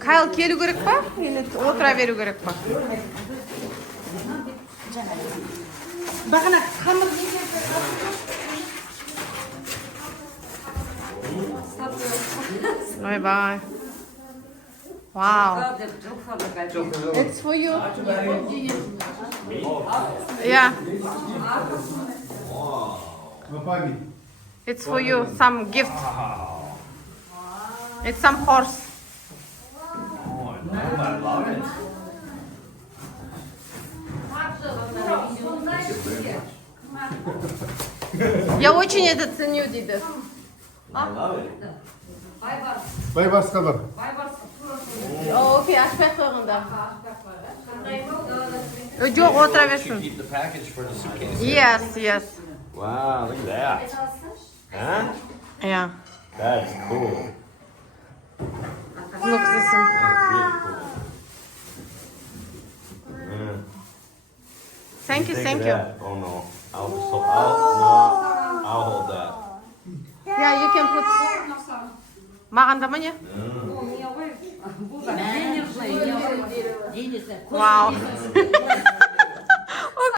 Kyle келу керек па? Или отыра беру керек па? Бағана қамыр Bye. Wow. It's for you. Yeah. It's for you. Some gift. It's some horse. Я очень это ценю, Дида. Байбарсқа бар. Окей, ашпай қойғанда. Жоқ, отыра берсін. Keep the package for the suitcase. Yes. Wow, look at that. Huh? Yeah. That is cool. Look this. That's really cool. Yeah. Thank you. Think of that. Oh no. I'll hold that. Yeah, you can put. Маған да ма не? денежный. Wow.